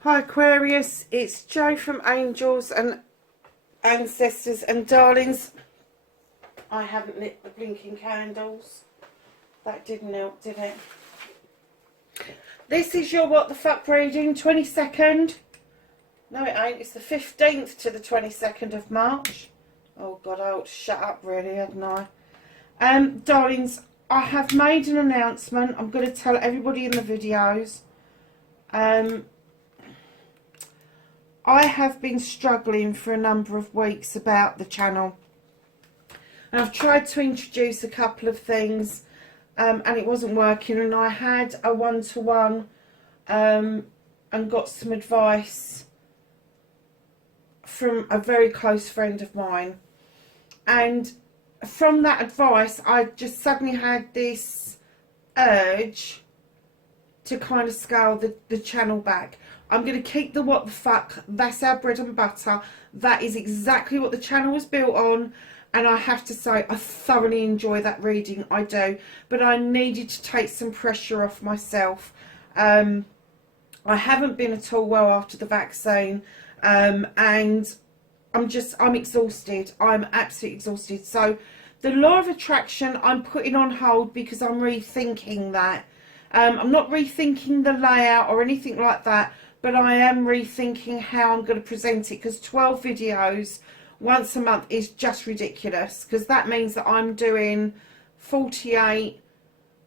Hi Aquarius, it's Jo from Angels and Ancestors and Darlings. I haven't lit the blinking candles. That didn't help, did it? This is your What the Fuck reading, 22nd. No it ain't, it's the 15th to the 22nd of March. Oh God, I ought to shut up really, hadn't I? Darlings, I have made an announcement. I'm going to tell everybody in the videos. I have been struggling for a number of weeks about the channel. And I've tried to introduce a couple of things and it wasn't working. And I had a one-to-one and got some advice from a very close friend of mine. And from that advice, I just suddenly had this urge to kind of scale the channel back. I'm going to keep the what the fuck. That's our bread and butter. That is exactly what the channel was built on. And I have to say, I thoroughly enjoy that reading. I do. But I needed to take some pressure off myself. I haven't been at all well after the vaccine. And I'm exhausted. I'm absolutely exhausted. So the law of attraction, I'm putting on hold because I'm rethinking that. I'm not rethinking the layout or anything like that. But I am rethinking how I'm going to present it, because 12 videos once a month is just ridiculous, because that means that I'm doing 48,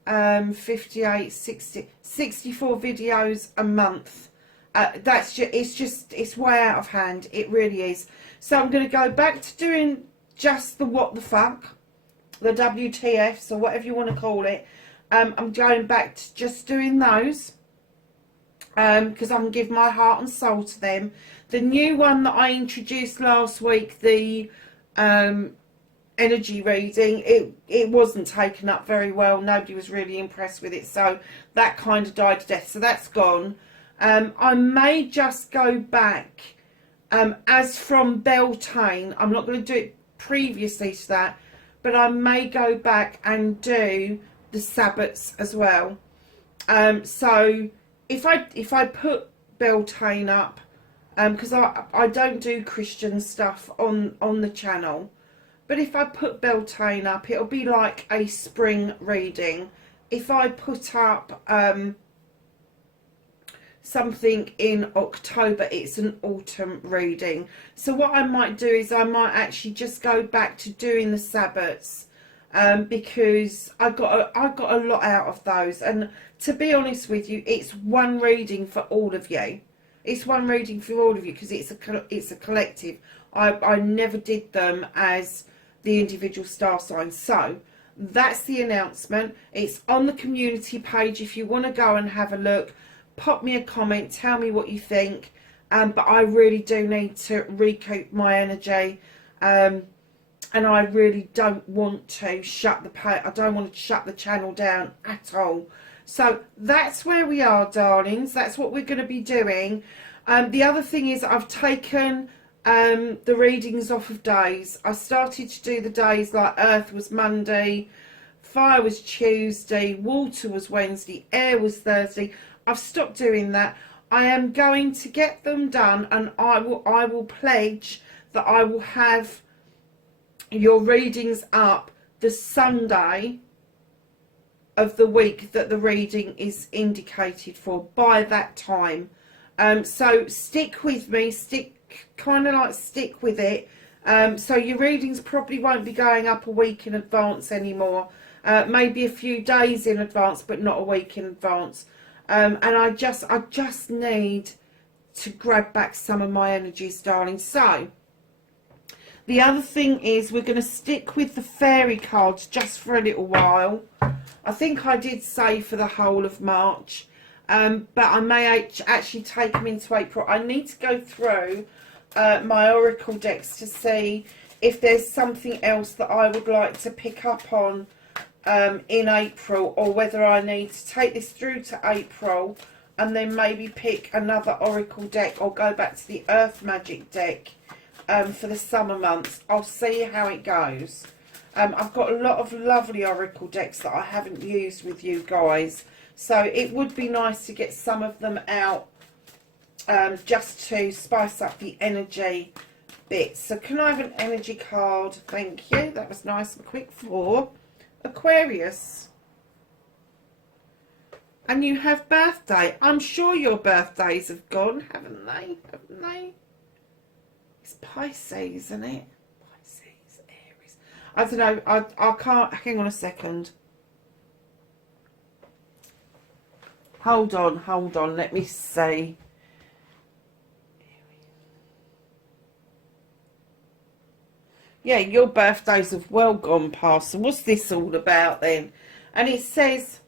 58, 60, 64 videos a month. That's just, it's way out of hand. It really is. So I'm going to go back to doing just the what the fuck, the WTFs or whatever you want to call it. I'm going back to just doing those. Because I can give my heart and soul to them. The new one that I introduced last week, the energy reading, it wasn't taken up very well. Nobody was really impressed with it, so that kind of died to death. So that's gone. I may just go back as from Beltane. I'm not going to do it previously to that, but I may go back and do the Sabbats as well. So if I put Beltane up, because I don't do Christian stuff on the channel, but if I put Beltane up, it'll be like a spring reading. If I put up something in October, it's an autumn reading. So what I might do is I might actually just go back to doing the Sabbats, because I got a lot out of those. And to be honest with you, it's one reading for all of you. It's one reading for all of you because it's a collective. I never did them as the individual star signs. So that's the announcement. It's on the community page if you want to go and have a look. Pop me a comment, tell me what you think. But I really do need to recoup my energy. And I really don't want to shut the channel down at all. So that's where we are, darlings. That's what we're going to be doing. The other thing is I've taken the readings off of days. I started to do the days like Earth was Monday, Fire was Tuesday, Water was Wednesday, Air was Thursday. I've stopped doing that. I am going to get them done, and I will pledge that I will have your readings up the Sunday of the week that the reading is indicated for, by that time. So stick with me, stick with it. So your readings probably won't be going up a week in advance anymore. Maybe a few days in advance, but not a week in advance. And I just need to grab back some of my energies, darling. So the other thing is we're going to stick with the fairy cards just for a little while. I think I did say for the whole of March, but I may actually take them into April. I need to go through my oracle decks to see if there's something else that I would like to pick up on in April, or whether I need to take this through to April and then maybe pick another Oracle deck or go back to the Earth Magic deck for the summer months. I'll see how it goes. I've got a lot of lovely Oracle decks that I haven't used with you guys, so it would be nice to get some of them out just to spice up the energy bit. So can I have an energy card? Thank you. That was nice and quick for Aquarius. And you have birthday. I'm sure your birthdays have gone, haven't they? Haven't they? It's Pisces, isn't it? Pisces, Aries. I don't know. I can't. Hang on a second. Hold on, hold on. Let me see. Yeah, your birthdays have well gone past. So what's this all about then? And it says,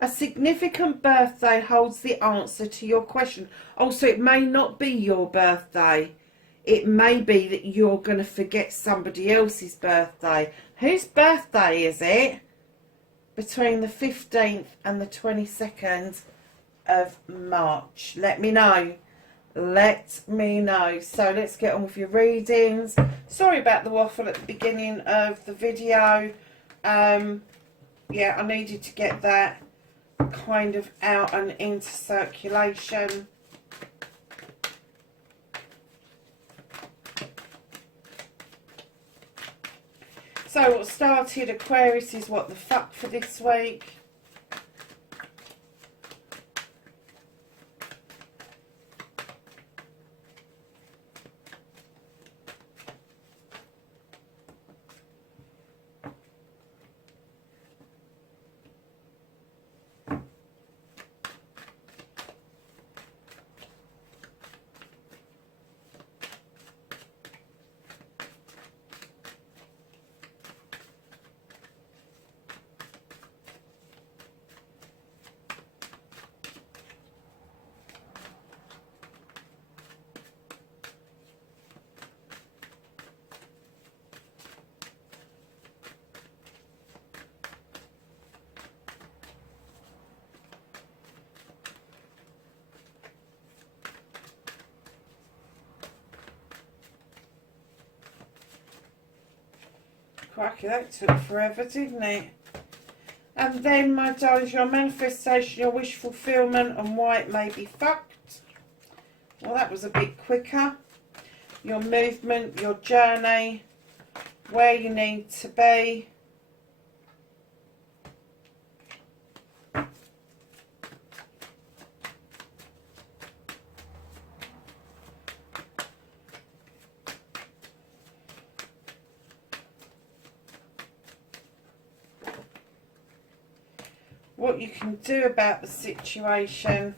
a significant birthday holds the answer to your question. Also, it may not be your birthday. It may be that you're going to forget somebody else's birthday. Whose birthday is it? Between the 15th and the 22nd of March. Let me know. Let me know. So let's get on with your readings. Sorry about the waffle at the beginning of the video. Yeah, I needed to get that kind of out and into circulation. So what started Aquarius is what the fuck for this week. Crikey, that took forever, didn't it? And then, my darlings, your manifestation, your wish fulfillment, and why it may be fucked. Well, that was a bit quicker. Your movement, your journey, where you need to be. What you can do about the situation.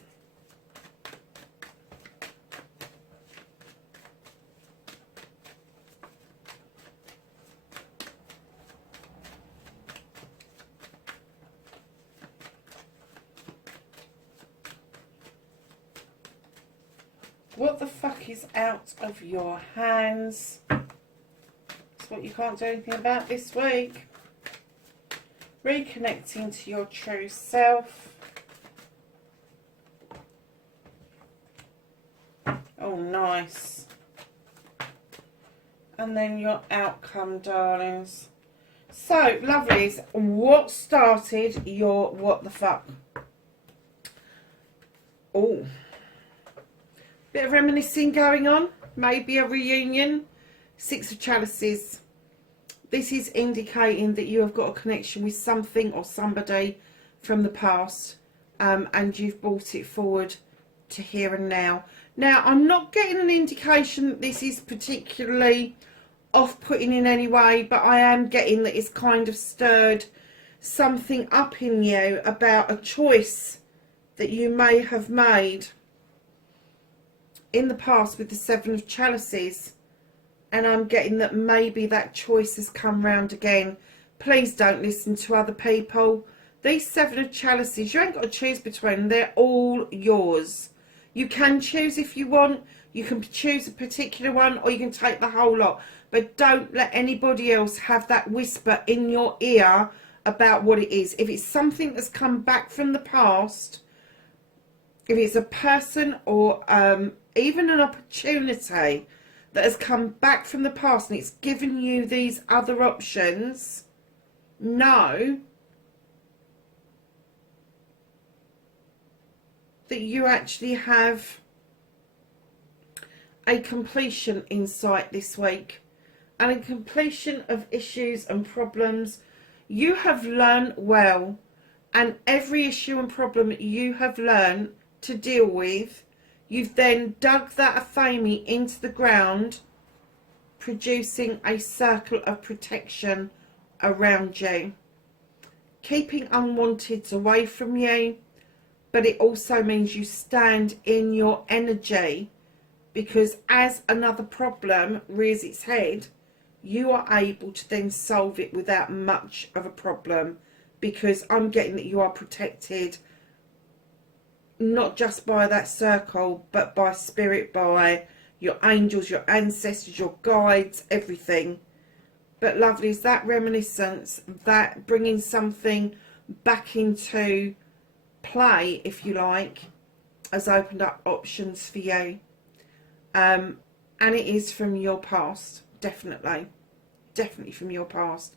What the fuck is out of your hands? That's what you can't do anything about this week. Reconnecting to your true self. Oh, nice. And then your outcome, darlings. So, lovelies, what started your what the fuck? Oh, bit of reminiscing going on. Maybe a reunion. Six of Chalices. This is indicating that you have got a connection with something or somebody from the past, and you've brought it forward to here and now. Now, I'm not getting an indication that this is particularly off-putting in any way, but I am getting that it's kind of stirred something up in you about a choice that you may have made in the past with the Seven of Chalices. And I'm getting that maybe that choice has come round again. Please don't listen to other people. These Seven of Chalices, you ain't got to choose between them. They're all yours. You can choose if you want. You can choose a particular one, or you can take the whole lot. But don't let anybody else have that whisper in your ear about what it is. If it's something that's come back from the past, if it's a person or even an opportunity that has come back from the past and it's given you these other options, know that you actually have a completion in sight this week, and a completion of issues and problems you have learned well, and every issue and problem you have learned to deal with, you've then dug that athame into the ground, producing a circle of protection around you, keeping unwanteds away from you. But it also means you stand in your energy, because as another problem rears its head, you are able to then solve it without much of a problem, because I'm getting that you are protected not just by that circle, but by spirit, by your angels, your ancestors, your guides, everything. But lovely, is that reminiscence, that bringing something back into play, if you like, has opened up options for you. And it is from your past, definitely from your past.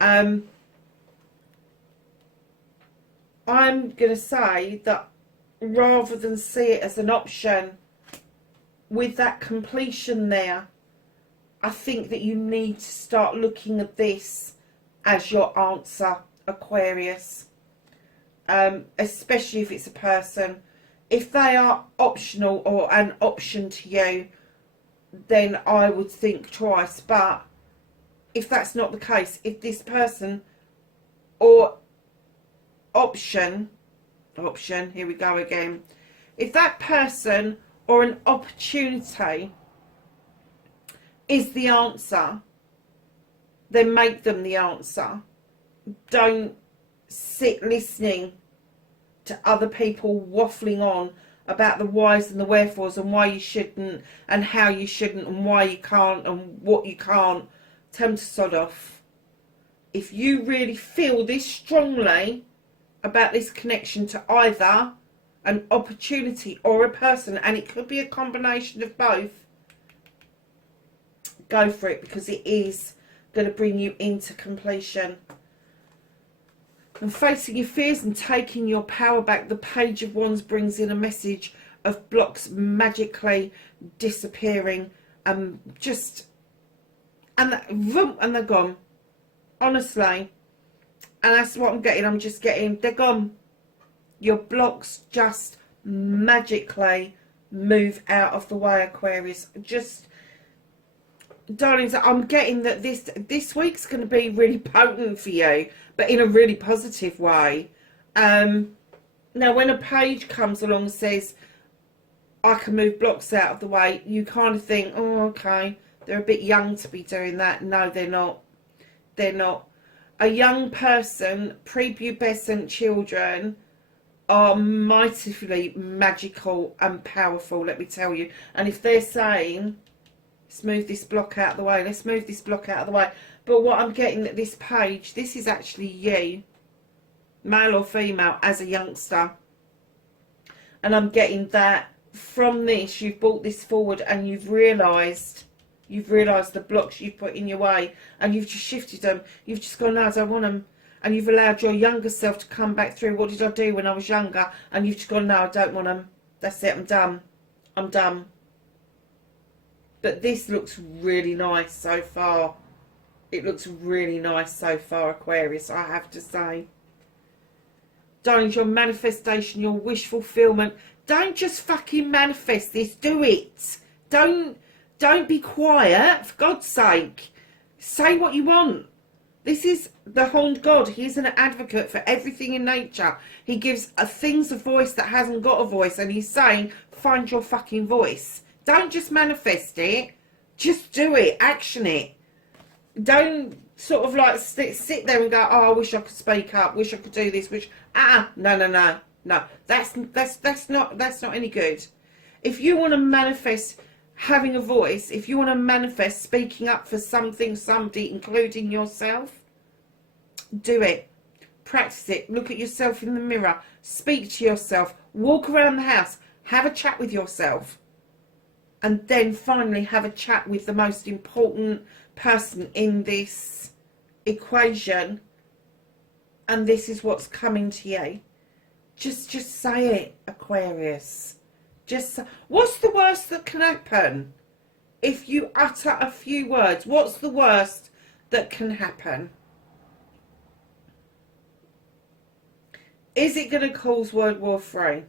I'm going to say that rather than see it as an option, with that completion there, I think that you need to start looking at this as your answer, Aquarius. Especially if it's a person. If they are optional or an option to you, then I would think twice. But if that's not the case, if this person or option, here we go again. If that person or an opportunity is the answer, then make them the answer. Don't sit listening to other people waffling on about the whys and the wherefores and why you shouldn't and how you shouldn't and why you can't and what you can't. Tell them to sod off. If you really feel this strongly about this connection to either an opportunity or a person, and it could be a combination of both, go for it, because it is going to bring you into completion. And facing your fears and taking your power back, the Page of Wands brings in a message of blocks magically disappearing, and they're gone, honestly. And that's what I'm getting. I'm just getting, they're gone. Your blocks just magically move out of the way, Aquarius. Just, darlings, I'm getting that this week's going to be really potent for you, but in a really positive way. Now, when a page comes along and says, I can move blocks out of the way, you kind of think, oh, okay, they're a bit young to be doing that. No, they're not. They're not. A young person, prepubescent children, are mightily magical and powerful, let me tell you. And if they're saying, let's move this block out of the way, let's move this block out of the way. But what I'm getting at this page, this is actually you, male or female, as a youngster. And I'm getting that from this, you've brought this forward and you've realised the blocks you've put in your way, and you've just shifted them. You've just gone, no, I don't want them. And you've allowed your younger self to come back through. What did I do when I was younger? And you've just gone, no, I don't want them. That's it, I'm done. I'm done. But this looks really nice so far. It looks really nice so far, Aquarius, I have to say. Darling, your manifestation, your wish fulfillment. Don't just fucking manifest this. Do it. Don't be quiet, for God's sake. Say what you want. This is the horned God. He's an advocate for everything in nature. He gives things a voice that hasn't got a voice. And he's saying, find your fucking voice. Don't just manifest it. Just do it. Action it. Don't sort of like sit there and go, oh, I wish I could speak up. Wish I could do this. No. That's not any good. If you want to manifest having a voice, if you want to manifest speaking up for something, somebody, including yourself, do it. Practice it. Look at yourself in the mirror. Speak to yourself. Walk around the house. Have a chat with yourself. And then finally have a chat with the most important person in this equation. And this is what's coming to you. Just say it, Aquarius. Just say, what's the worst that can happen? If you utter a few words, what's the worst that can happen? Is it going to cause World War III?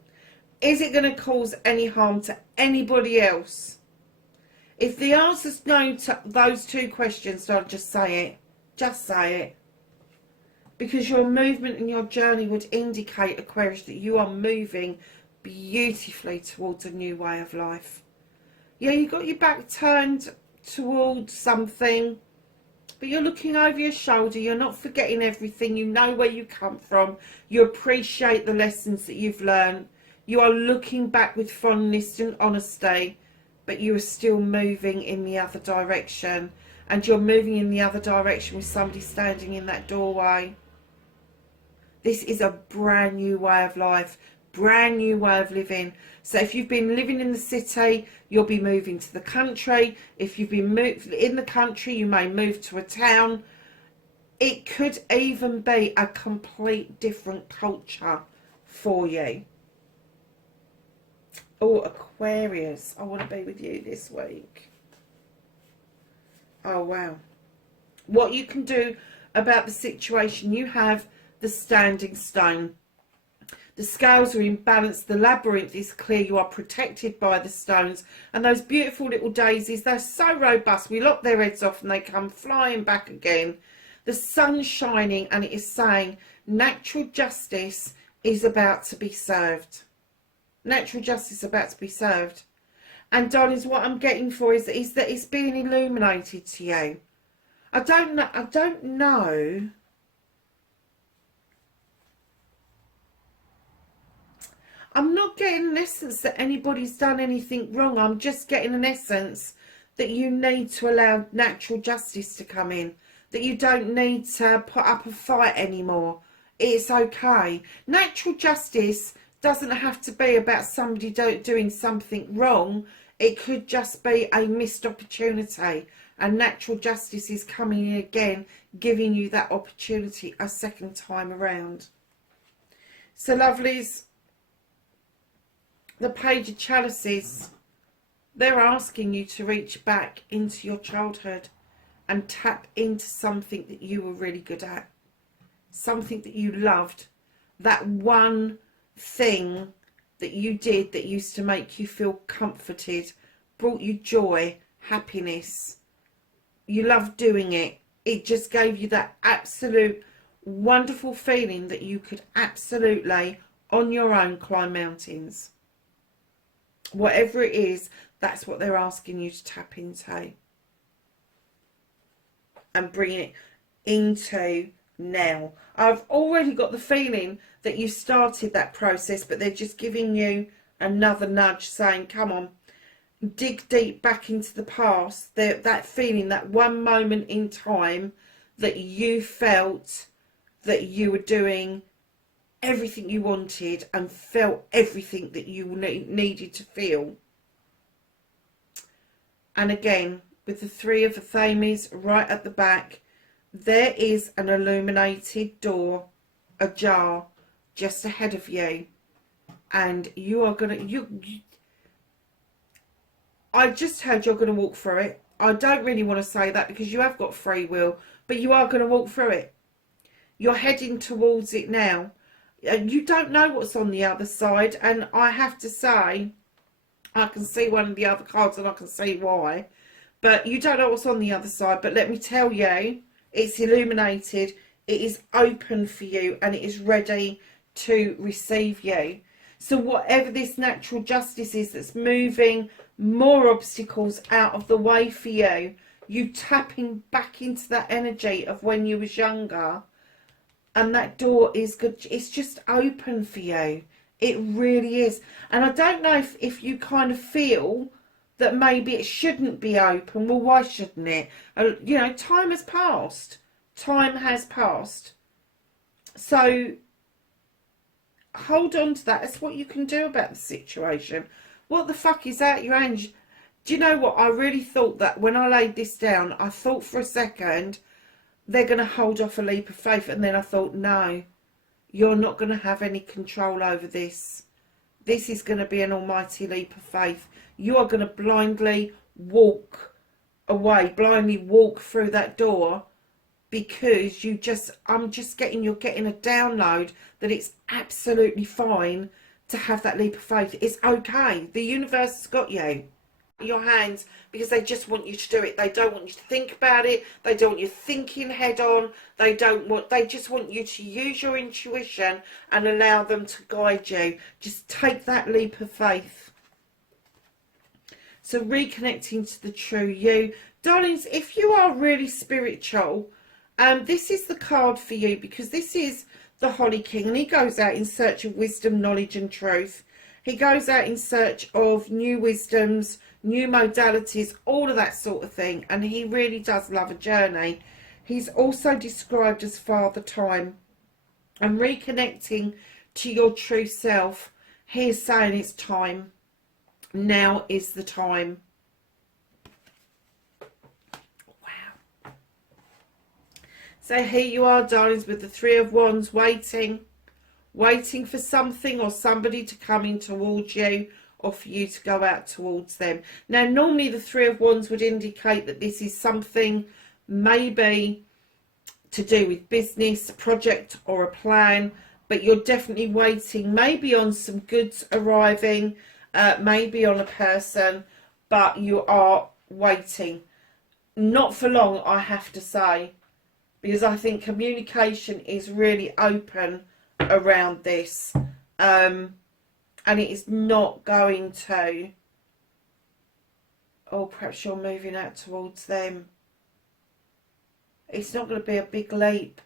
Is it going to cause any harm to anybody else? If the answer's no to those two questions, don't just say it. Just say it. Because your movement and your journey would indicate, Aquarius, that you are moving beautifully towards a new way of life. Yeah, you got your back turned towards something, but you're looking over your shoulder. You're not forgetting everything. You know where you come from. You appreciate the lessons that you've learned. You are looking back with fondness and honesty, but you are still moving in the other direction. And you're moving in the other direction with somebody standing in that doorway. This is a brand new way of life. Brand new way of living. So if you've been living in the city, you'll be moving to the country. If you've been in the country, you may move to a town. It could even be a complete different culture for you. Oh, Aquarius, I want to be with you this week. Oh, wow. What you can do about the situation, you have the standing stone. The scales are in balance. The labyrinth is clear. You are protected by the stones. And those beautiful little daisies, they're so robust. We lock their heads off and they come flying back again. The sun's shining and it is saying natural justice is about to be served. Natural justice is about to be served. And darlings, what I'm getting for is that it's being illuminated to you. I don't know. I'm not getting an essence that anybody's done anything wrong. I'm just getting an essence that you need to allow natural justice to come in. That you don't need to put up a fight anymore. It's okay. Natural justice doesn't have to be about somebody doing something wrong. It could just be a missed opportunity. And natural justice is coming in again, giving you that opportunity a second time around. So, lovelies, the Page of Chalices, they're asking you to reach back into your childhood and tap into something that you were really good at. Something that you loved. That one thing that you did that used to make you feel comforted, brought you joy, happiness. You loved doing it. It just gave you that absolute wonderful feeling that you could absolutely, on your own, climb mountains. Whatever it is, that's what they're asking you to tap into. And bring it into now. I've already got the feeling that you started that process, but they're just giving you another nudge saying, come on, dig deep back into the past. That feeling, that one moment in time that you felt that you were doing everything you wanted and felt everything that you needed to feel. And again, with the Three of Athames right at the back, there is an illuminated door, ajar, just ahead of you. And you are going to... I just heard you're going to walk through it. I don't really want to say that because you have got free will, but you are going to walk through it. You're heading towards it now. You don't know what's on the other side, and I have to say, I can see one of the other cards and I can see why, but you don't know what's on the other side. But let me tell you, it's illuminated, it is open for you, and it is ready to receive you. So whatever this natural justice is that's moving more obstacles out of the way for you, you tapping back into that energy of when you was younger, and that door is good. It's just open for you. It really is. And I don't know if you kind of feel that maybe it shouldn't be open. Well, why shouldn't it? You know, time has passed. Time has passed. So hold on to that. That's what you can do about the situation. What the fuck is out your hands? Do you know what? I really thought that when I laid this down, I thought for a second they're going to hold off a leap of faith. And then I thought, no, you're not going to have any control over this. This is going to be an almighty leap of faith. You are going to blindly walk away, blindly walk through that door, because you're getting a download that it's absolutely fine to have that leap of faith. It's okay. The universe has got you. Your hands, because they just want you to do it. They don't want you to think about it. They don't want you thinking head on. They just want you to use your intuition and allow them to guide you. Just take that leap of faith. So reconnecting to the true you. Darlings, if you are really spiritual, this is the card for you, because this is the Holly King, and he goes out in search of wisdom, knowledge and truth. He goes out in search of new wisdoms, new modalities, all of that sort of thing, and he really does love a journey. He's also described as Father Time. And reconnecting to your true self, he is saying it's time. Now is the time. Wow. So here you are, darlings, with the Three of Wands, waiting for something or somebody to come in towards you, or for you to go out towards them. Now, normally the Three of Wands would indicate that this is something maybe to do with business, a project or a plan, but you're definitely waiting, maybe on some goods arriving, maybe on a person, but you are waiting. Not for long, I have to say, because I think communication is really open around this, and it is not going to, or perhaps you're moving out towards them. It's not going to be a big leap.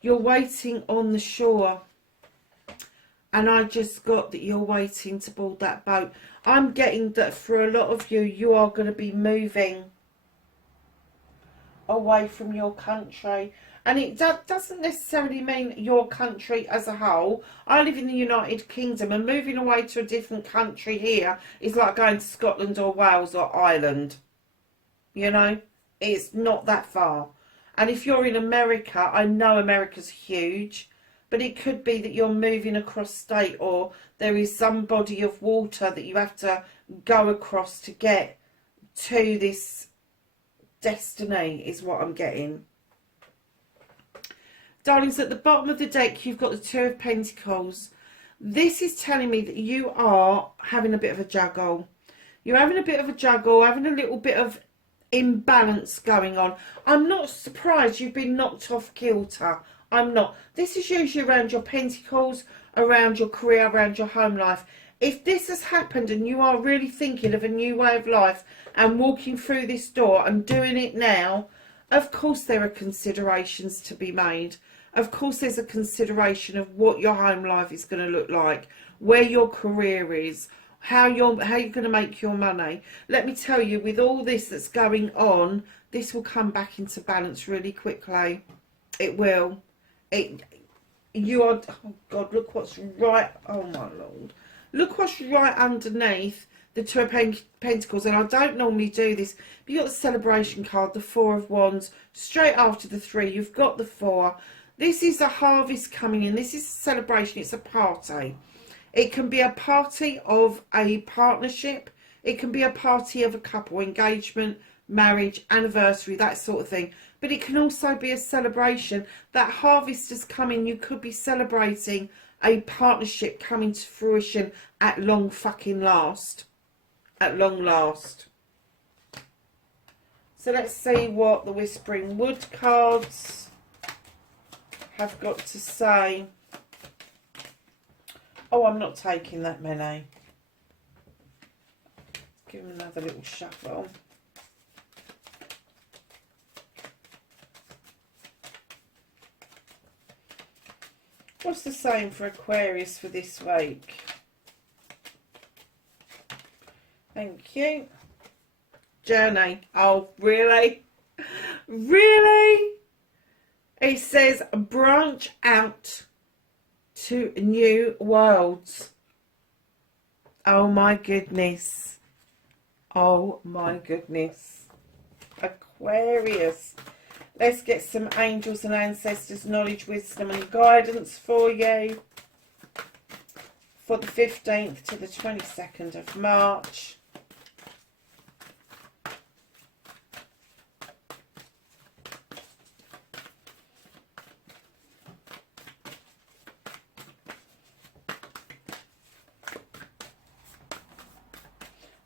You're waiting on the shore, and I just got that you're waiting to board that boat. I'm getting that for a lot of you, you are going to be moving away from your country. And it doesn't necessarily mean your country as a whole. I live in the United Kingdom, and moving away to a different country here is like going to Scotland or Wales or Ireland. You know, it's not that far. And if you're in America, I know America's huge, but it could be that you're moving across state, or there is some body of water that you have to go across to get to this destiny, is what I'm getting. Darlings, at the bottom of the deck, you've got the Two of Pentacles. This is telling me that you are having a bit of a juggle. You're having a bit of a juggle, having a little bit of imbalance going on. I'm not surprised you've been knocked off kilter. I'm not. This is usually around your pentacles, around your career, around your home life. If this has happened and you are really thinking of a new way of life and walking through this door and doing it now, of course there are considerations to be made. Of course there's a consideration of what your home life is going to look like, where your career is, how you're going to make your money. Let me tell you, with all this that's going on, this will come back into balance really quickly. It will. You are, oh God, look what's right, oh my Lord. Look what's right underneath the Two of Pentacles, and I don't normally do this, but you've got the Celebration card, the Four of Wands, straight after the Three, you've got the Four. This is a harvest coming in, this is a celebration, it's a party. It can be a party of a partnership, it can be a party of a couple, engagement, marriage, anniversary, that sort of thing. But it can also be a celebration. That harvest is coming, you could be celebrating a partnership coming to fruition at long fucking last. At long last. So let's see what the Whispering Wood cards have got to say. Oh, I'm not taking that many. Let's give them another little shuffle. What's the same for Aquarius for this week? Thank you. Journey. Oh, really? Really? It says branch out to new worlds. Oh my goodness. Oh my goodness. Aquarius. Let's get some angels and ancestors knowledge, wisdom and guidance for you for the 15th to the 22nd of March.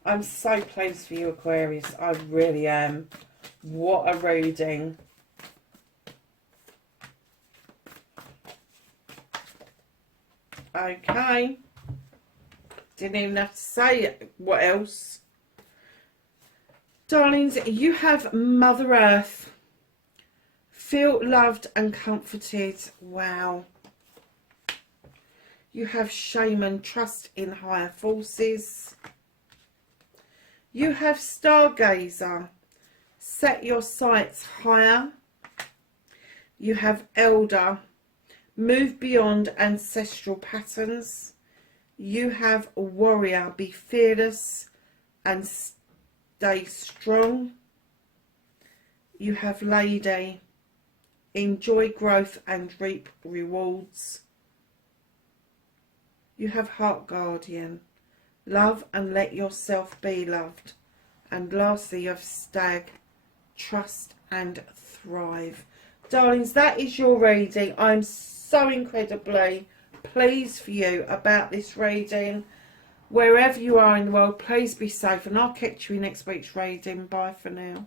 I'm so pleased for you, Aquarius. I really am. What a reading. Okay. Didn't even have to say what else. Darlings, you have Mother Earth. Feel loved and comforted. Wow. You have Shaman. Trust in higher forces. You have Stargazer. Set your sights higher. You have Elder. Move beyond ancestral patterns. You have Warrior. Be fearless and stay strong. You have Lady. Enjoy growth and reap rewards. You have Heart Guardian. Love and let yourself be loved. And lastly, you have Stag. Trust and thrive. Darlings, that is your reading. I'm so incredibly pleased for you about this reading. Wherever you are in the world, please be safe. And I'll catch you in next week's reading. Bye for now.